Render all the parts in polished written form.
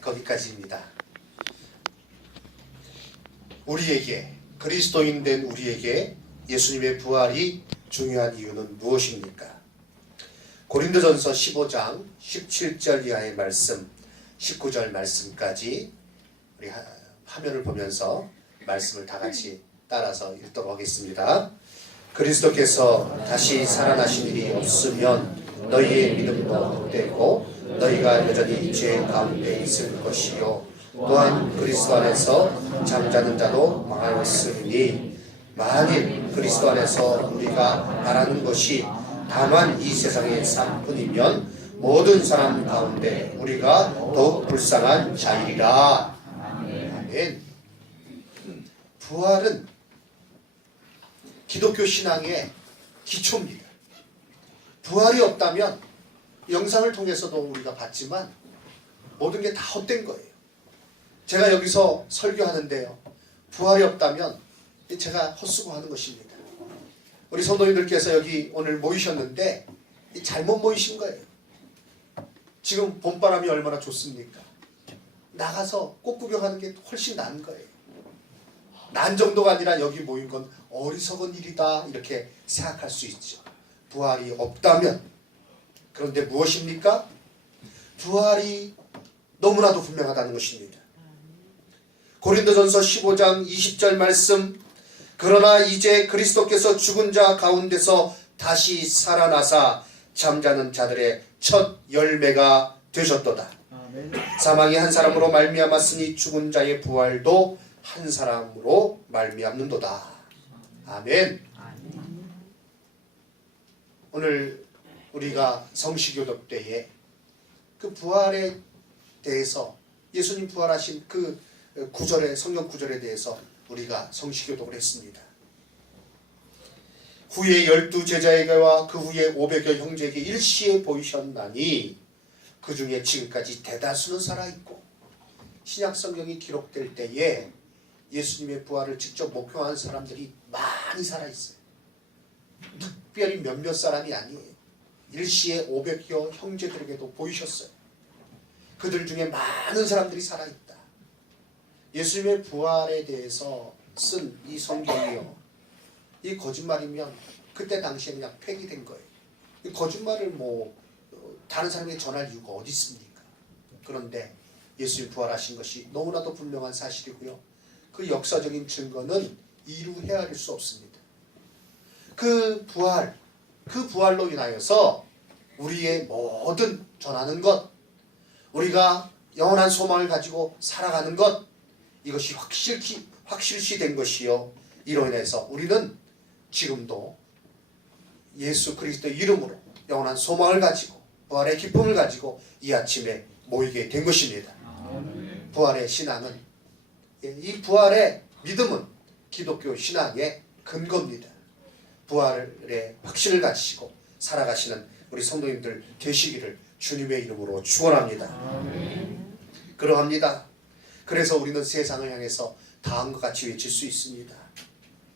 거기까지입니다. 우리에게, 그리스도인 된 우리에게 예수님의 부활이 중요한 이유는 무엇입니까? 고린도전서 15장 17절 이하의 말씀, 19절 말씀까지 우리 화면을 보면서 말씀을 다 같이 따라서 읽도록 하겠습니다. 그리스도께서 다시 살아나신 일이 없으면 너희의 믿음도 헛되고 너희가 여전히 죄 가운데 있을 것이요 또한 그리스도 안에서 잠자는 자도 망하였으니 만일 그리스도 안에서 우리가 바라는 것이 다만 이 세상의 삶뿐이면 모든 사람 가운데 우리가 더욱 불쌍한 자이리라. 아멘. 부활은 기독교 신앙의 기초입니다. 부활이 없다면 영상을 통해서도 우리가 봤지만 모든 게 다 헛된 거예요. 제가 여기서 설교하는데요, 부활이 없다면 제가 헛수고하는 것입니다. 우리 성도님들께서 여기 오늘 모이셨는데 잘못 모이신 거예요. 지금 봄바람이 얼마나 좋습니까? 나가서 꽃 구경하는 게 훨씬 나은 거예요. 난 정도가 아니라 여기 모인 건 어리석은 일이다 이렇게 생각할 수 있죠. 부활이 없다면. 그런데 무엇입니까? 부활이 너무나도 분명하다는 것입니다. 고린도전서 15장 20절 말씀, 그러나 이제 그리스도께서 죽은 자 가운데서 다시 살아나사 잠자는 자들의 첫 열매가 되셨도다. 사망이 한 사람으로 말미암았으니 죽은 자의 부활도 한 사람으로 말미암는도다. 아멘. 오늘 우리가 성시교독 때에 그 부활에 대해서, 예수님 부활하신 그 구절의 성경 구절에 대해서 우리가 성시교독을 했습니다. 후에 12제자에게와 그 후에 500여 형제에게 일시에 보이셨나니 그 중에 지금까지 대다수는 살아있고, 신약 성경이 기록될 때에 예수님의 부활을 직접 목격한 사람들이 많이 살아있어요. 특별히 몇몇 사람이 아니에요. 일시에 500여 형제들에게도 보이셨어요. 그들 중에 많은 사람들이 살아있다. 예수님의 부활에 대해서 쓴 이 성경이요, 이 거짓말이면 그때 당시에 그냥 폐기된 거예요. 이 거짓말을 다른 사람에게 전할 이유가 어디 있습니까? 그런데 예수님 부활하신 것이 너무나도 분명한 사실이고요, 그 역사적인 증거는 이루 헤아릴 수 없습니다. 그 부활로 인하여서 우리의 모든 전하는 것, 우리가 영원한 소망을 가지고 살아가는 것, 이것이 확실시 된 것이요, 이로 인해서 우리는 지금도 예수 그리스도의 이름으로 영원한 소망을 가지고 부활의 기쁨을 가지고 이 아침에 모이게 된 것입니다. 부활의 신앙은, 이 부활의 믿음은 기독교 신앙의 근거입니다. 부활의 확신을 가지시고 살아가시는 우리 성도님들 되시기를 주님의 이름으로 축원합니다. 그러합니다. 그래서 우리는 세상을 향해서 다음과 같이 외칠 수 있습니다.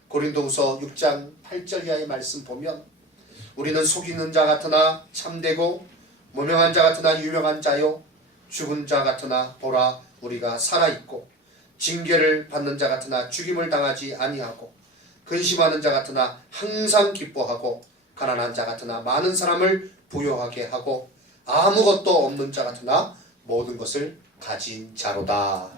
고린도후서 6장 8절 이하의 말씀 보면, 우리는 속이는 자 같으나 참되고 무명한 자 같으나 유명한 자요 죽은 자 같으나 보라 우리가 살아있고 징계를 받는 자 같으나 죽임을 당하지 아니하고 근심하는 자 같으나 항상 기뻐하고 가난한 자 같으나 많은 사람을 부요하게 하고 아무것도 없는 자 같으나 모든 것을 가진 자로다.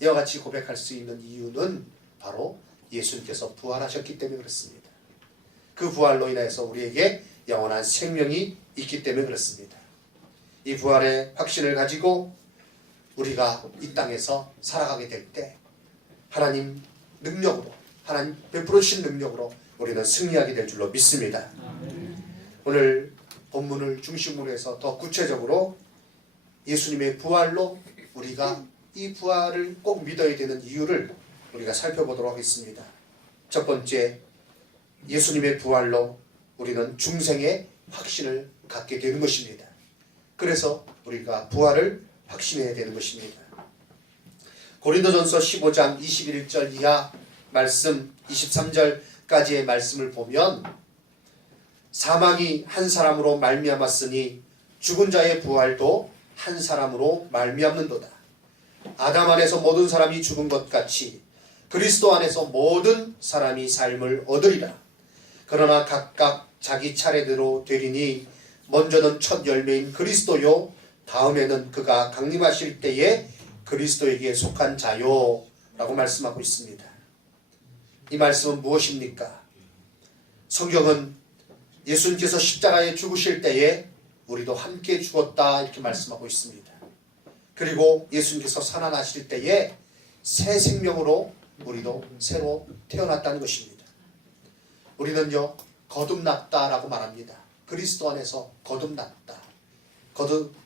이와 같이 고백할 수 있는 이유는 바로 예수님께서 부활하셨기 때문에 그렇습니다. 그 부활로 인해서 우리에게 영원한 생명이 있기 때문에 그렇습니다. 이 부활의 확신을 가지고 우리가 이 땅에서 살아가게 될 때 하나님 능력으로, 하나님 베풀어 주신 능력으로 우리는 승리하게 될 줄로 믿습니다. 오늘 본문을 중심으로 해서 더 구체적으로 예수님의 부활로 우리가 이 부활을 꼭 믿어야 되는 이유를 우리가 살펴보도록 하겠습니다. 첫 번째, 예수님의 부활로 우리는 중생의 확신을 갖게 되는 것입니다. 그래서 우리가 부활을 확신해야 되는 것입니다. 고린도전서 15장 21절 이하 말씀 23절까지의 말씀을 보면, 사망이 한 사람으로 말미암았으니 죽은 자의 부활도 한 사람으로 말미암는도다. 아담 안에서 모든 사람이 죽은 것 같이 그리스도 안에서 모든 사람이 삶을 얻으리라. 그러나 각각 자기 차례대로 되리니 먼저는 첫 열매인 그리스도요, 다음에는 그가 강림하실 때에 그리스도에게 속한 자요 라고 말씀하고 있습니다. 이 말씀은 무엇입니까? 성경은 예수님께서 십자가에 죽으실 때에 우리도 함께 죽었다 이렇게 말씀하고 있습니다. 그리고 예수님께서 살아나실 때에 새 생명으로 우리도 새로 태어났다는 것입니다. 우리는요, 거듭났다라고 말합니다. 그리스도 안에서 거듭났다.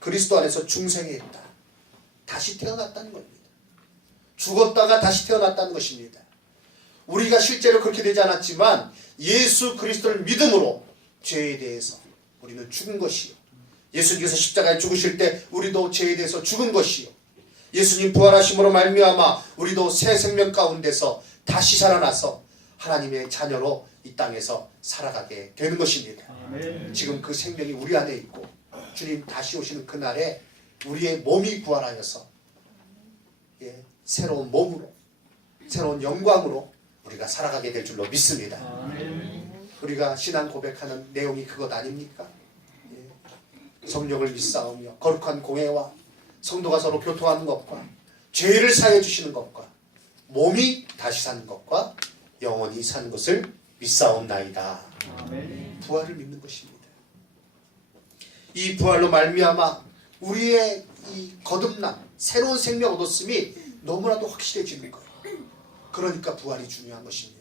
그리스도 안에서 중생했다. 다시 태어났다는 겁니다. 죽었다가 다시 태어났다는 것입니다. 우리가 실제로 그렇게 되지 않았지만 예수 그리스도를 믿음으로 죄에 대해서 우리는 죽은 것이요, 예수님께서 십자가에 죽으실 때 우리도 죄에 대해서 죽은 것이요, 예수님 부활하심으로 말미암아 우리도 새 생명 가운데서 다시 살아나서 하나님의 자녀로 이 땅에서 살아가게 되는 것입니다. 아멘. 지금 그 생명이 우리 안에 있고 주님 다시 오시는 그날에 우리의 몸이 부활하여서 새로운 몸으로, 새로운 영광으로 우리가 살아가게 될 줄로 믿습니다. 아멘. 우리가 신앙 고백하는 내용이 그것 아닙니까? 성령을 믿사오며 거룩한 공회와 성도가 서로 교통하는 것과 죄를 사해 주시는 것과 몸이 다시 사는 것과 영원히 사는 것을 믿사옵나이다. 아멘. 부활을 믿는 것입니다. 이 부활로 말미암아 우리의 이 거듭남, 새로운 생명 얻었음이 너무나도 확실해지는 거예요. 그러니까 부활이 중요한 것입니다.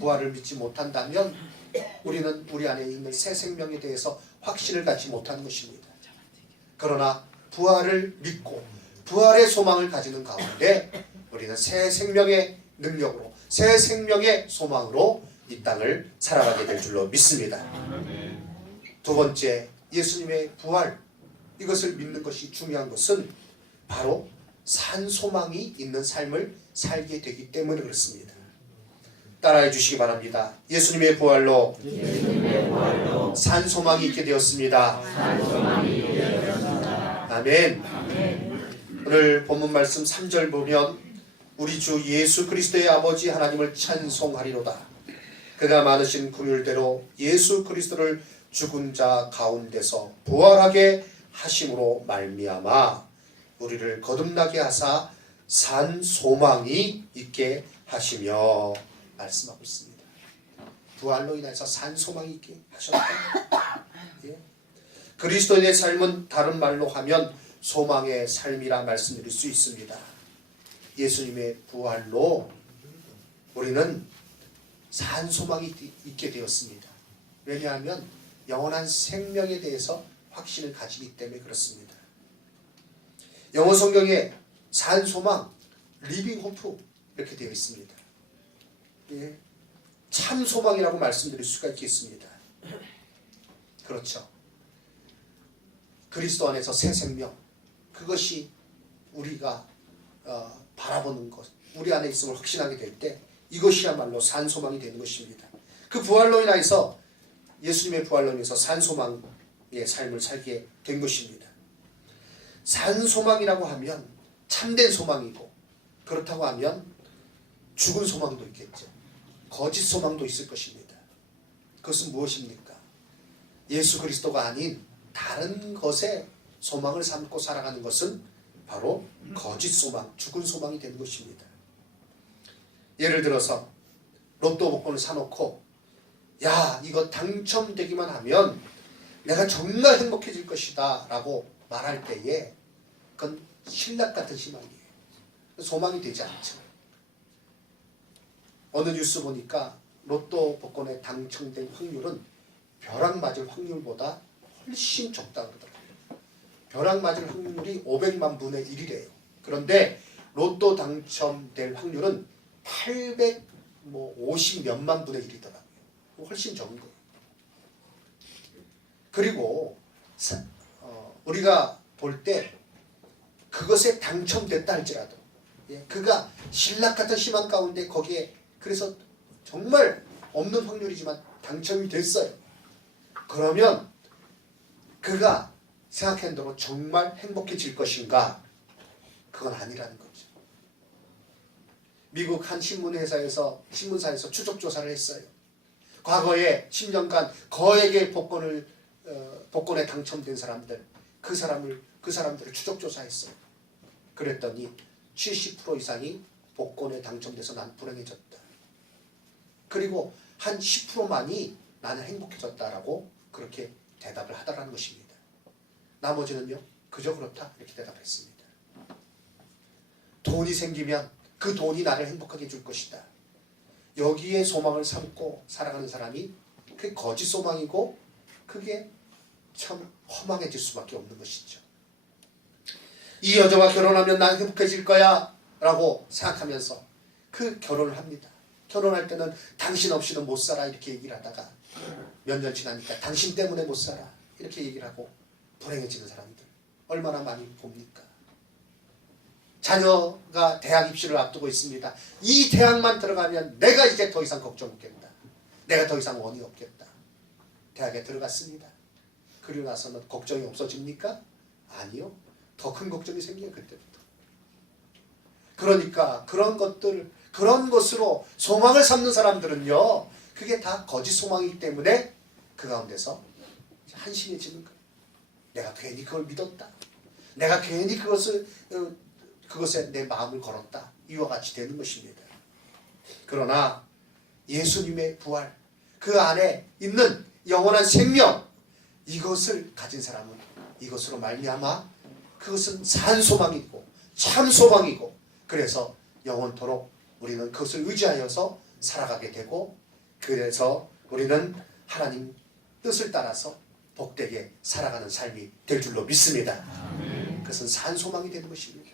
부활을 믿지 못한다면 우리는 우리 안에 있는 새 생명에 대해서 확신을 갖지 못하는 것입니다. 그러나 부활을 믿고 부활의 소망을 가지는 가운데 우리는 새 생명의 능력으로, 새 생명의 소망으로 이 땅을 살아가게 될 줄로 믿습니다. 두 번째, 예수님의 부활, 이것을 믿는 것이 중요한 것은 바로 산 소망이 있는 삶을 살게 되기 때문에 그렇습니다. 따라해 주시기 바랍니다. 예수님의 부활로 산 소망이 있게 되었습니다. 아멘. 오늘 본문 말씀 3절 보면 우리 주 예수 그리스도의 아버지 하나님을 찬송하리로다. 그가 많으신 긍휼대로 예수 그리스도를 죽은 자 가운데서 부활하게 하심으로 말미암아 우리를 거듭나게 하사 산 소망이 있게 하시며 말씀하고 있습니다. 부활로 인해서 산 소망이 있게 하셨다. 그리스도인의 삶은 다른 말로 하면 소망의 삶이라 말씀드릴 수 있습니다. 예수님의 부활로 우리는 산 소망이 있게 되었습니다. 왜냐하면 영원한 생명에 대해서 확신을 가지기 때문에 그렇습니다. 영어 성경에 산 소망, 리빙 호프 이렇게 되어 있습니다. 참 소망이라고 말씀드릴 수가 있겠습니다. 그렇죠. 그리스도 안에서 새 생명, 그것이 우리가 바라보는 것, 우리 안에 있음을 확신하게 될 때 이것이야말로 산 소망이 되는 것입니다. 그 부활로 인해서, 예수님의 부활로 인해서 산 소망의 삶을 살게 된 것입니다. 산 소망이라고 하면 참된 소망이고, 그렇다고 하면 죽은 소망도 있겠죠. 거짓 소망도 있을 것입니다. 그것은 무엇입니까? 예수 그리스도가 아닌 다른 것에 소망을 삼고 살아가는 것은 바로 거짓 소망, 죽은 소망이 되는 것입니다. 예를 들어서 로또 복권을 사놓고 야, 이거 당첨되기만 하면 내가 정말 행복해질 것이다 라고 말할 때에 그건 신락 같은 희망이에요. 소망이 되지 않죠. 어느 뉴스 보니까 로또 복권에 당첨된 확률은 벼락 맞을 확률보다 훨씬 적다 그러더라고요. 벼락 맞을 확률이 500만 분의 1이래요. 그런데 로또 당첨될 확률은 850 몇만 분의 1이더라고요. 훨씬 적은 거예요. 그리고 우리가 볼 때 그것에 당첨됐다 할지라도 그가 신락 같은 희망 가운데 거기에 그래서 정말 없는 확률이지만 당첨이 됐어요. 그러면 그가 생각한 대로 정말 행복해질 것인가? 그건 아니라는 거죠. 미국 한 신문사에서 추적조사를 했어요. 과거에 10년간 거액의 복권에 당첨된 사람들, 그 사람들을 추적조사했어요. 그랬더니 70% 이상이 복권에 당첨돼서 난 불행해졌다. 그리고 한 10%만이 나는 행복해졌다라고 그렇게 대답을 하더라는 것입니다. 나머지는요, 그저 그렇다 이렇게 대답을 했습니다. 돈이 생기면 그 돈이 나를 행복하게 해줄 것이다. 여기에 소망을 삼고 살아가는 사람이 그게 거짓 소망이고 그게 참 허망해질 수밖에 없는 것이죠. 이 여자와 결혼하면 난 행복해질 거야 라고 생각하면서 그 결혼을 합니다. 결혼할 때는 당신 없이는 못 살아 이렇게 얘기를 하다가 몇 년 지나니까 당신 때문에 못 살아 이렇게 얘기를 하고 불행해지는 사람들 얼마나 많이 봅니까? 자녀가 대학 입시를 앞두고 있습니다. 이 대학만 들어가면 내가 이제 더 이상 걱정 없겠다. 내가 더 이상 원이 없겠다. 대학에 들어갔습니다. 그리고 나서는 걱정이 없어집니까? 아니요. 더 큰 걱정이 생겨요. 그때부터. 그러니까 그런 것으로 소망을 삼는 사람들은요, 그게 다 거짓 소망이기 때문에 그 가운데서 한심해지는 거예요. 내가 괜히 그걸 믿었다. 내가 괜히 그것에 내 마음을 걸었다. 이와 같이 되는 것입니다. 그러나 예수님의 부활, 그 안에 있는 영원한 생명, 이것을 가진 사람은 이것으로 말미암아 그것은 산소망이고 참소망이고, 그래서 영원토록 우리는 그것을 의지하여서 살아가게 되고, 그래서 우리는 하나님 뜻을 따라서 복되게 살아가는 삶이 될 줄로 믿습니다. 그것은 산소망이 되는 것입니다.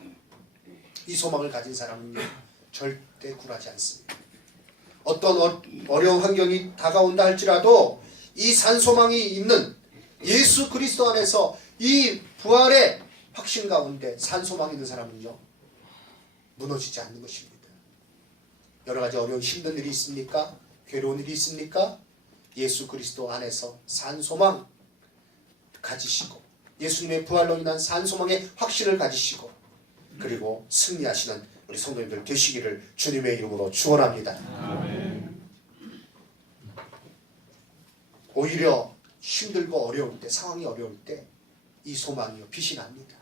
이 소망을 가진 사람은 절대 굴하지 않습니다. 어떤 어려운 환경이 다가온다 할지라도 이 산소망이 있는 예수 그리스도 안에서 이 부활의 확신 가운데 산소망이 있는 사람은요, 무너지지 않는 것입니다. 여러 가지 어려운 힘든 일이 있습니까? 괴로운 일이 있습니까? 예수 그리스도 안에서 산소망 가지시고, 예수님의 부활로 인한 산소망의 확신을 가지시고, 그리고 승리하시는 우리 성도님들 되시기를 주님의 이름으로 축원합니다. 아멘. 오히려 힘들고 어려울 때, 상황이 어려울 때 이 소망이요 빛이 납니다.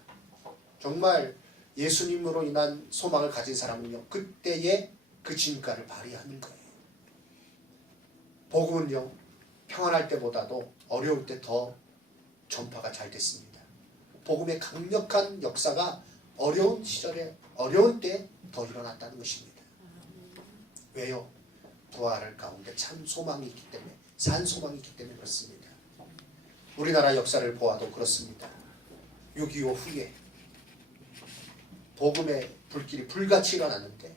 정말 예수님으로 인한 소망을 가진 사람은요, 그때의 그 진가를 발휘하는 거예요. 복음은요, 평안할 때보다도 어려울 때 더 전파가 잘 됐습니다. 복음의 강력한 역사가 어려운 시절에, 어려운 때 더 일어났다는 것입니다. 왜요? 부활을 가운데 참 소망이 있기 때문에, 산소망이 있기 때문에 그렇습니다. 우리나라 역사를 보아도 그렇습니다. 6.25 후에 복음의 불길이 불같이 일어났는데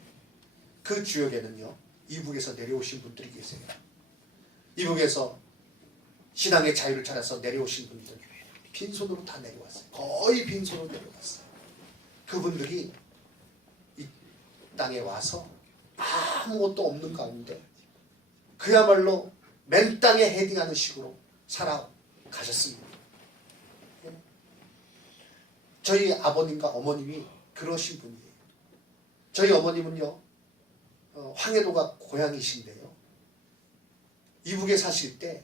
그 주역에는요, 이북에서 내려오신 분들이 계세요. 이북에서 신앙의 자유를 찾아서 내려오신 분들 빈손으로 다 내려왔어요. 거의 빈손으로 내려왔어요. 그분들이 이 땅에 와서 아무것도 없는 가운데 그야말로 맨 땅에 헤딩하는 식으로 살아가셨습니다. 저희 아버님과 어머님이 그러신 분이에요. 저희 어머님은요, 황해도가 고향이신데요, 이북에 사실 때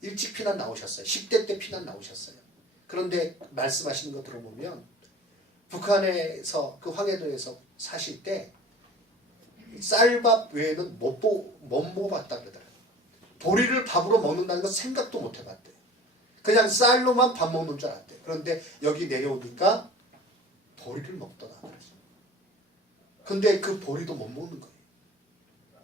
일찍 피난 나오셨어요. 10대 때 피난 나오셨어요. 그런데 말씀하시는 거 들어보면 북한에서, 그 황해도에서 사실 때 쌀밥 외에는 못 먹어봤다 그러더라고요. 보리를 밥으로 먹는다는 거 생각도 못 해봤대요. 그냥 쌀로만 밥 먹는 줄 알았대요. 그런데 여기 내려오니까 보리를 먹더라 그러죠. 근데 그 보리도 못 먹는 거예요.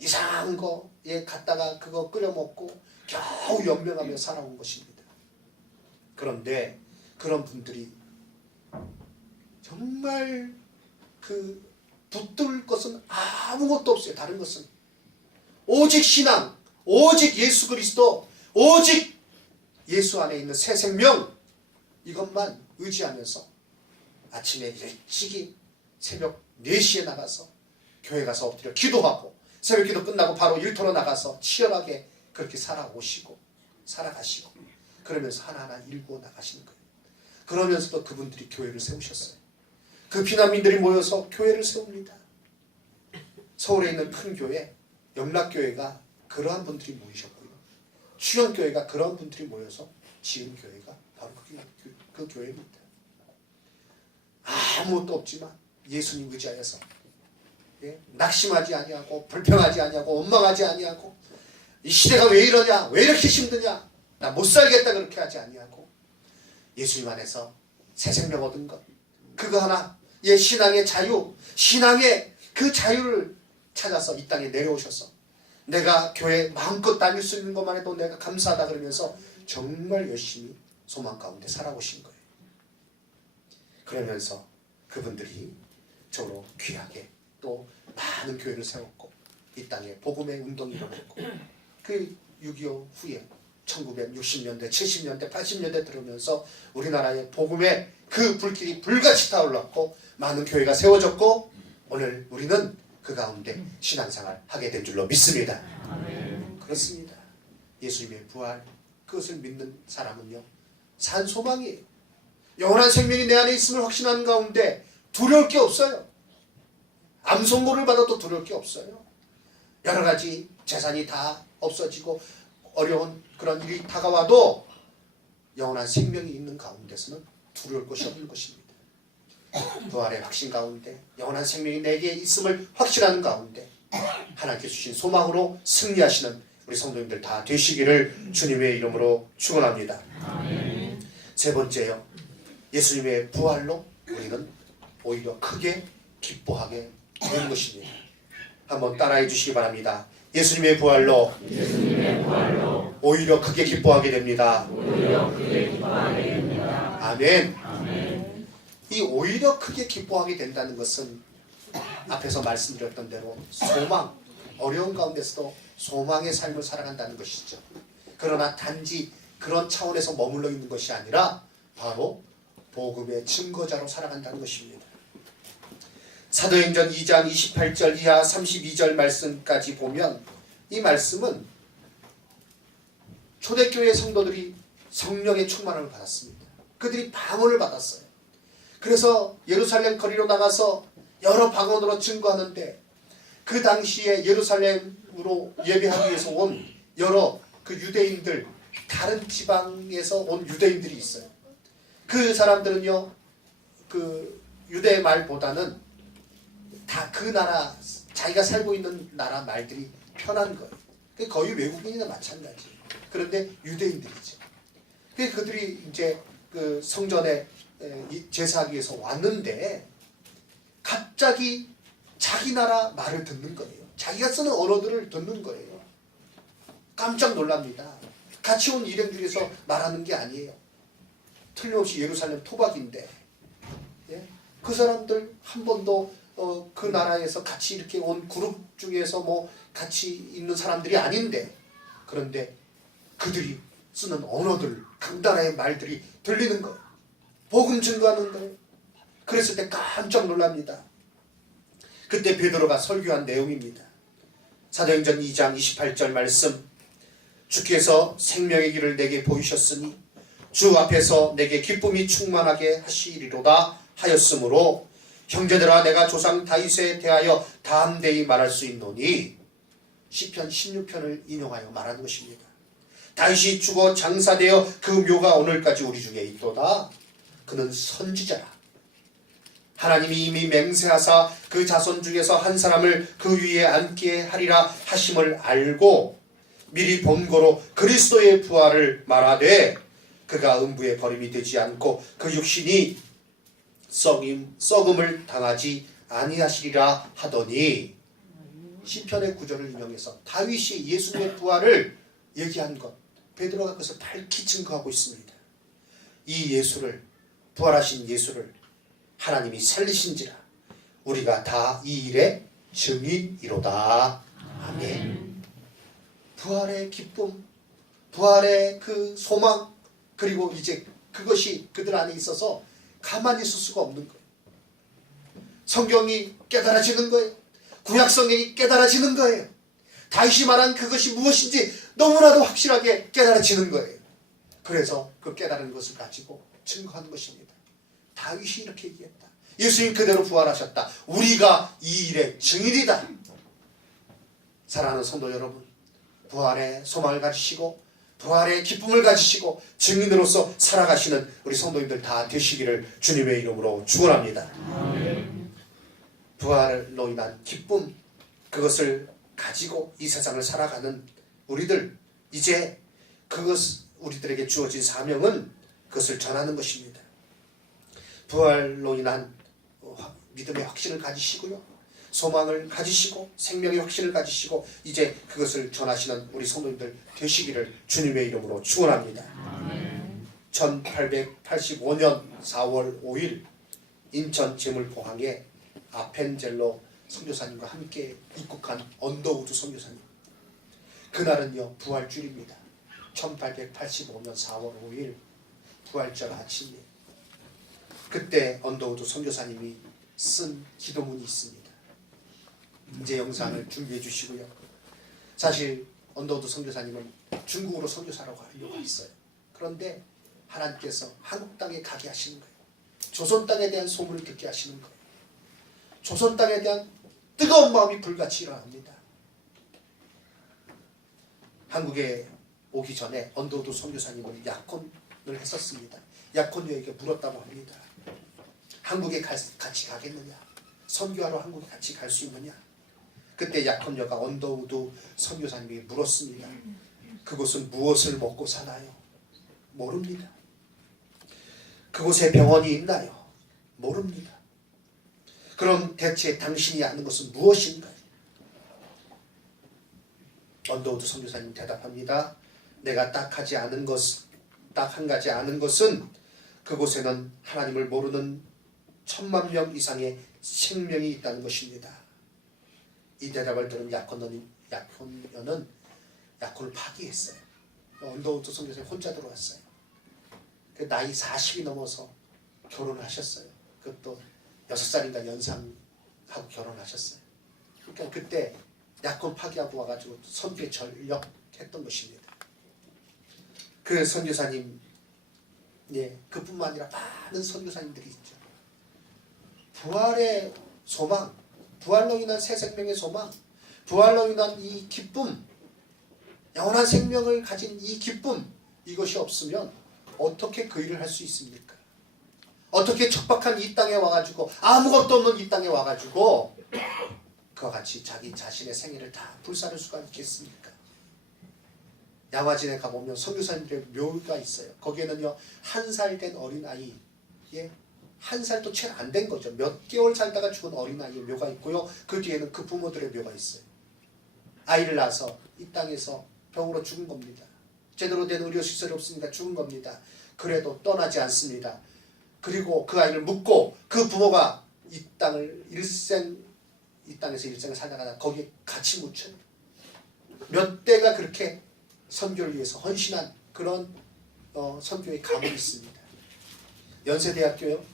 이상한 거에 갖다가 그거 끓여 먹고 겨우 연명하며 살아온 것입니다. 그런데 그런 분들이 정말 그 붙들 것은 아무것도 없어요. 다른 것은 오직 신앙, 오직 예수 그리스도, 오직 예수 안에 있는 새 생명, 이것만 의지하면서 아침에 일찍이 새벽 4시에 나가서 교회 가서 엎드려 기도하고, 새벽 기도 끝나고 바로 일터로 나가서 치열하게 그렇게 살아가시고 그러면서 하나하나 일구어 나가시는 거예요. 그러면서도 그분들이 교회를 세우셨어요. 그 피난민들이 모여서 교회를 세웁니다. 서울에 있는 큰 교회, 영락교회가 그러한 분들이 모이셨고요. 추영교회가 그러한 분들이 모여서 지은 교회가 바로 그 교회입니다. 아무것도 없지만 예수님 의지하여서 낙심하지 아니하고 불평하지 아니하고 원망하지 아니하고 이 시대가 왜 이러냐, 왜 이렇게 힘드냐, 나 못 살겠다 그렇게 하지 아니하고 예수님 안에서 새 생명 얻은 것, 그거 하나, 신앙의 자유, 신앙의 그 자유를 찾아서 이 땅에 내려오셔서 내가 교회 마음껏 다닐 수 있는 것만 해도 내가 감사하다 그러면서 정말 열심히 소망 가운데 살아오신 거예요. 그러면서 그분들이 저로 귀하게 또 많은 교회를 세웠고 이 땅에 복음의 운동이 일어났고 그 6.25 후에 1960년대, 70년대, 80년대 들어오면서 우리나라의 복음의 그 불길이 불같이 타올랐고 많은 교회가 세워졌고 오늘 우리는 그 가운데 신앙생활 하게 된 줄로 믿습니다. 그렇습니다. 예수님의 부활, 그것을 믿는 사람은요 산 소망이에요. 영원한 생명이 내 안에 있음을 확신하는 가운데 두려울 게 없어요. 암 선고를 받아도 두려울 게 없어요. 여러 가지 재산이 다 없어지고 어려운 그런 일이 다가와도 영원한 생명이 있는 가운데서는 두려울 것이 없는 것입니다. 부활의 확신 가운데 영원한 생명이 내게 있음을 확신하는 가운데 하나님께 주신 소망으로 승리하시는 우리 성도님들 다 되시기를 주님의 이름으로 축원합니다. 세 번째요, 예수님의 부활로 우리는 오히려 크게 기뻐하게 되는 것입니다. 한번 따라해 주시기 바랍니다. 예수님의 부활로 오히려 크게 기뻐하게 됩니다. 아멘. 이 오히려 크게 기뻐하게 된다는 것은 앞에서 말씀드렸던 대로 소망, 어려운 가운데서도 소망의 삶을 살아간다는 것이죠. 그러나 단지 그런 차원에서 머물러 있는 것이 아니라 바로 복음의 증거자로 살아간다는 것입니다. 사도행전 2장 28절 이하 32절 말씀까지 보면 이 말씀은 초대교회 성도들이 성령의 충만함을 받았습니다. 그들이 방언을 받았어요. 그래서 예루살렘 거리로 나가서 여러 방언으로 증거하는데 그 당시에 예루살렘으로 예배하기 위해서 온 여러 그 유대인들, 다른 지방에서 온 유대인들이 있어요. 그 사람들은요, 그 유대 말보다는 다 그 나라, 자기가 살고 있는 나라 말들이 편한 거예요. 거의 외국인이나 마찬가지. 그런데 유대인들이죠. 그들이 이제 그 성전에 제사하기 위해서 왔는데 갑자기 자기 나라 말을 듣는 거예요. 자기가 쓰는 언어들을 듣는 거예요. 깜짝 놀랍니다. 같이 온 일행 중에서 말하는 게 아니에요. 틀림없이 예루살렘 토박인데 그 사람들 한 번도 그 나라에서 같이 이렇게 온 그룹 중에서 뭐 같이 있는 사람들이 아닌데 그런데 그들이 쓰는 언어들, 각 나라의 말들이 들리는 거예요. 복음 증거하는 거예요. 그랬을 때 깜짝 놀랍니다. 그때 베드로가 설교한 내용입니다. 사도행전 2장 28절 말씀, 주께서 생명의 길을 내게 보이셨으니 주 앞에서 내게 기쁨이 충만하게 하시리로다 하였으므로 형제들아 내가 조상 다윗에 대하여 담대히 말할 수 있노니 시편 16편을 인용하여 말하는 것입니다. 다윗이 죽어 장사되어 그 묘가 오늘까지 우리 중에 있도다. 그는 선지자라. 하나님이 이미 맹세하사 그 자손 중에서 한 사람을 그 위에 앉게 하리라 하심을 알고 미리 본고로 그리스도의 부활을 말하되 그가 음부에 버림이 되지 않고 그 육신이 썩음을 당하지 아니하시리라 하더니 시편의 구절을 인용해서 다윗이 예수님의 부활을 얘기한 것, 베드로가 그것을 밝히 증거하고 있습니다. 이 예수를, 부활하신 예수를 하나님이 살리신지라 우리가 다 이 일의 증인이로다. 아멘. 부활의 기쁨, 부활의 그 소망, 그리고 이제 그것이 그들 안에 있어서 가만히 있을 수가 없는 거예요. 성경이 깨달아지는 거예요. 구약 성경이 깨달아지는 거예요. 다윗이 말한 그것이 무엇인지 너무나도 확실하게 깨달아지는 거예요. 그래서 그 깨달은 것을 가지고 증거한 것입니다. 다윗이 이렇게 얘기했다. 예수님 그대로 부활하셨다. 우리가 이 일의 증인이다. 사랑하는 성도 여러분, 부활의 소망을 가지시고 부활의 기쁨을 가지시고 증인으로서 살아가시는 우리 성도님들 다 되시기를 주님의 이름으로 축원합니다. 부활로 인한 기쁨, 그것을 가지고 이 세상을 살아가는 우리들, 이제 우리들에게 주어진 사명은 그것을 전하는 것입니다. 부활로 인한 믿음의 확신을 가지시고요, 소망을 가지시고 생명의 확신을 가지시고 이제 그것을 전하시는 우리 성도님들 되시기를 주님의 이름으로 축원합니다. 1885년 4월 5일 인천 제물포항에 아펜젤로 선교사님과 함께 입국한 언더우드 선교사님, 그날은요 부활주일입니다. 1885년 4월 5일 부활절 아침에 그때 언더우드 선교사님이 쓴 기도문이 있습니다. 이제 영상을 준비해 주시고요. 사실 언더우드 선교사님은 중국으로 선교사라고 하려고 했어요. 그런데 하나님께서 한국 땅에 가게 하시는 거예요. 조선 땅에 대한 소문을 듣게 하시는 거예요. 조선 땅에 대한 뜨거운 마음이 불같이 일어납니다. 한국에 오기 전에 언더우드 선교사님은 약혼을 했었습니다. 약혼녀에게 물었다고 합니다. 한국에 같이 가겠느냐? 선교하러 한국에 같이 갈 수 있느냐? 그때 약혼녀가 언더우드 선교사님에게 물었습니다. 그곳은 무엇을 먹고 사나요? 모릅니다. 그곳에 병원이 있나요? 모릅니다. 그럼 대체 당신이 아는 것은 무엇인가요? 언더우드 선교사님 대답합니다. 내가 딱 한 가지 아는 것은 그곳에는 하나님을 모르는 1000만 명 이상의 생명이 있다는 것입니다. 이 대답을 들은 약혼녀는 약혼을 파기했어요. 언더우드 선교사님 혼자 들어왔어요. 나이 40이 넘어서 결혼을 하셨어요. 그것도 6살인가 연상하고 결혼하셨어요. 그러니까 그때 약혼 파기하고 와가지고 선교에 전력했던 것입니다. 그 선교사님, 그뿐만 아니라 많은 선교사님들이 있죠. 부활의 소망, 부활로 인한 새 생명의 소망, 부활로 인한 이 기쁨, 영원한 생명을 가진 이 기쁨, 이것이 없으면 어떻게 그 일을 할 수 있습니까? 어떻게 척박한 이 땅에 와가지고 아무것도 없는 이 땅에 와가지고 그와 같이 자기 자신의 생애를 다 불사를 수가 있겠습니까? 양화진에 가보면 선교사님들의 묘가 있어요. 거기에는요 1살 된 어린아이, 1살도 채 안 된 거죠. 몇 개월 살다가 죽은 어린아이의 묘가 있고요. 그 뒤에는 그 부모들의 묘가 있어요. 아이를 낳아서 이 땅에서 병으로 죽은 겁니다. 제대로 된 의료시설이 없으니까 죽은 겁니다. 그래도 떠나지 않습니다. 그리고 그 아이를 묻고 그 부모가 이 땅에서 일생을 살다가 거기에 같이 묻혀요. 몇 대가 그렇게 선교를 위해서 헌신한 그런 선교의 가문이 있습니다. 연세대학교요.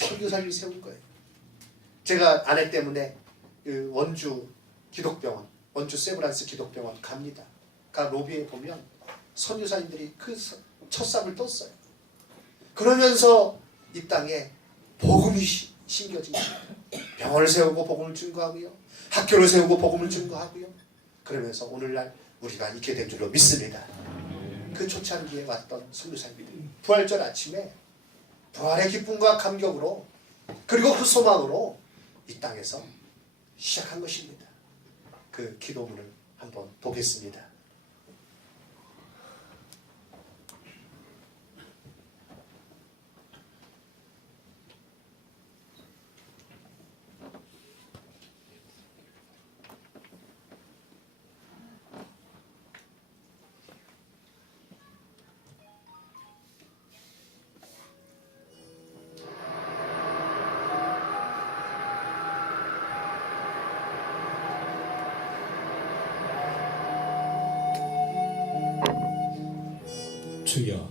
선교사님이 세운 거예요. 제가 아내 때문에 그 원주 기독병원, 원주 세브란스 기독병원 갑니다. 로비에 보면 선교사님들이 그 첫삽을 떴어요. 그러면서 이 땅에 복음이 심겨집니다. 병원을 세우고 복음을 증거하고요. 학교를 세우고 복음을 증거하고요. 그러면서 오늘날 우리가 있게 된 줄로 믿습니다. 그 초창기에 왔던 선교사님들이 부활절 아침에 부활의 기쁨과 감격으로 그리고 그 소망으로 이 땅에서 시작한 것입니다. 그 기도문을 한번 보겠습니다. 주여,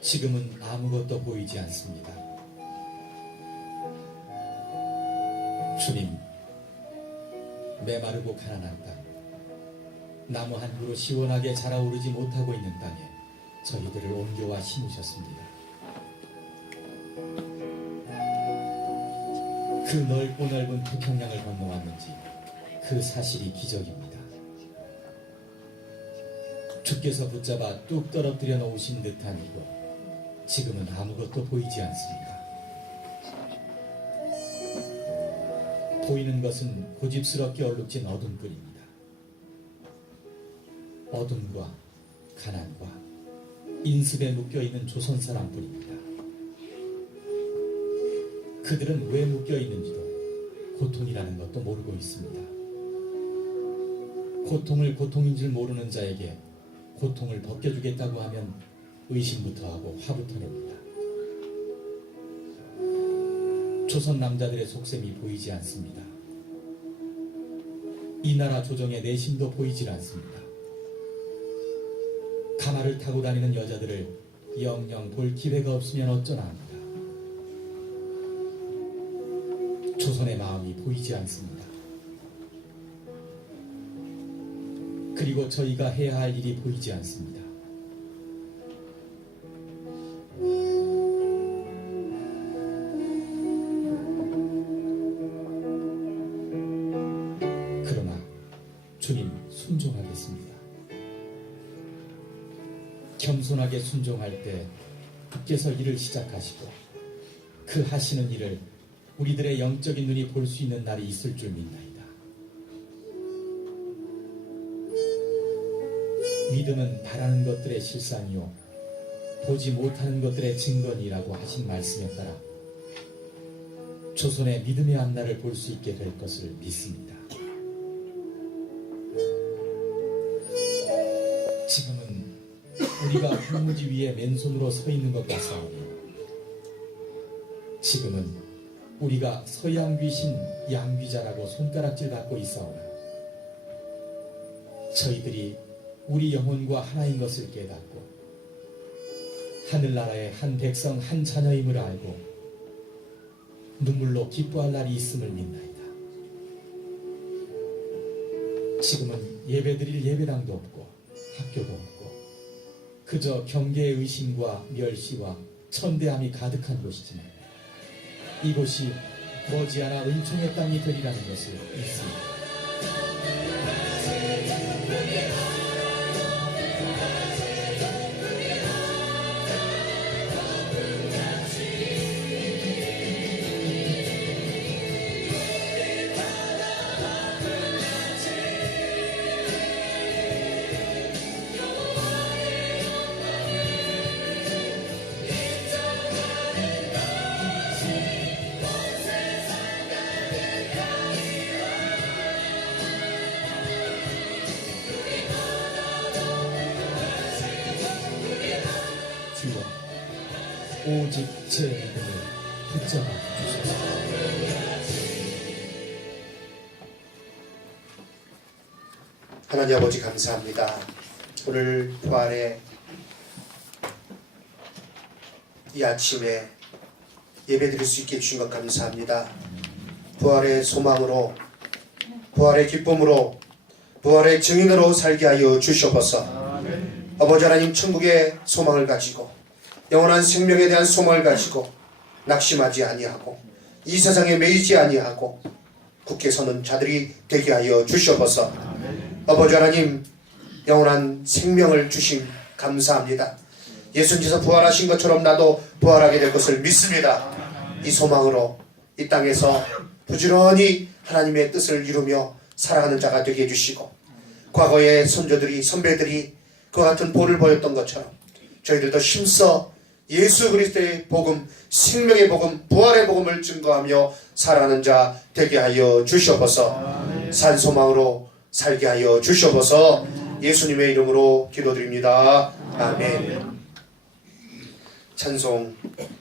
지금은 아무것도 보이지 않습니다. 주님, 메마르고 가난한 땅, 나무 한 그루 시원하게 자라오르지 못하고 있는 땅에 저희들을 옮겨와 심으셨습니다. 그 넓고 넓은 태평양을 건너왔는지 그 사실이 기적입니다. 주께서 붙잡아 뚝 떨어뜨려 놓으신 듯한 이곳, 지금은 아무것도 보이지 않습니다. 보이는 것은 고집스럽게 얼룩진 어둠들입니다. 어둠과 가난과 인습에 묶여있는 조선 사람뿐입니다. 그들은 왜 묶여있는지도 고통이라는 것도 모르고 있습니다. 고통을 고통인 줄 모르는 자에게 고통을 벗겨주겠다고 하면 의심부터 하고 화부터 냅니다. 조선 남자들의 속셈이 보이지 않습니다. 이 나라 조정의 내심도 보이질 않습니다. 가마를 타고 다니는 여자들을 영영 볼 기회가 없으면 어쩌나 합니다. 조선의 마음이 보이지 않습니다. 그리고 저희가 해야 할 일이 보이지 않습니다. 그러나 주님, 순종하겠습니다. 겸손하게 순종할 때 주께서 일을 시작하시고 그 하시는 일을 우리들의 영적인 눈이 볼 수 있는 날이 있을 줄 믿나이다. 믿음은 바라는 것들의 실상이요 보지 못하는 것들의 증거니라고 하신 말씀에 따라 조선의 믿음의 앞날을 볼 수 있게 될 것을 믿습니다. 지금은 우리가 황무지 위에 맨손으로 서 있는 것 같사오니 지금은 우리가 서양 귀신 양귀자라고 손가락질 받고 있사오나 저희들이 우리 영혼과 하나인 것을 깨닫고 하늘나라의 한 백성 한 자녀임을 알고 눈물로 기뻐할 날이 있음을 믿나이다. 지금은 예배드릴 예배당도 없고 학교도 없고 그저 경계의 의심과 멸시와 천대함이 가득한 곳이지만 이곳이 머지않아 은총의 땅이 되리라는 것을 믿습니다. 오직 제 믿음을 붙잡아 주소서. 하나님 아버지 감사합니다. 오늘 부활의 이 아침에 예배드릴 수 있게 주신 것 감사합니다. 부활의 소망으로 부활의 기쁨으로 부활의 증인으로 살게 하여 주시옵소서. 아버지 하나님, 천국의 소망을 가지고 영원한 생명에 대한 소망을 가지고 낙심하지 아니하고 이 세상에 매이지 아니하고 굳게 서는 자들이 되게 하여 주시옵소서. 아버지 하나님, 영원한 생명을 주심 감사합니다. 예수님께서 부활하신 것처럼 나도 부활하게 될 것을 믿습니다. 이 소망으로 이 땅에서 부지런히 하나님의 뜻을 이루며 살아가는 자가 되게 해주시고 과거의 선조들이 선배들이 그와 같은 본을 보였던 것처럼 저희들도 힘써 예수 그리스도의 복음, 생명의 복음, 부활의 복음을 증거하며 살아가는 자 되게 하여 주시옵소서. 산 소망으로 살게 하여 주시옵소서. 예수님의 이름으로 기도드립니다. 아멘. 찬송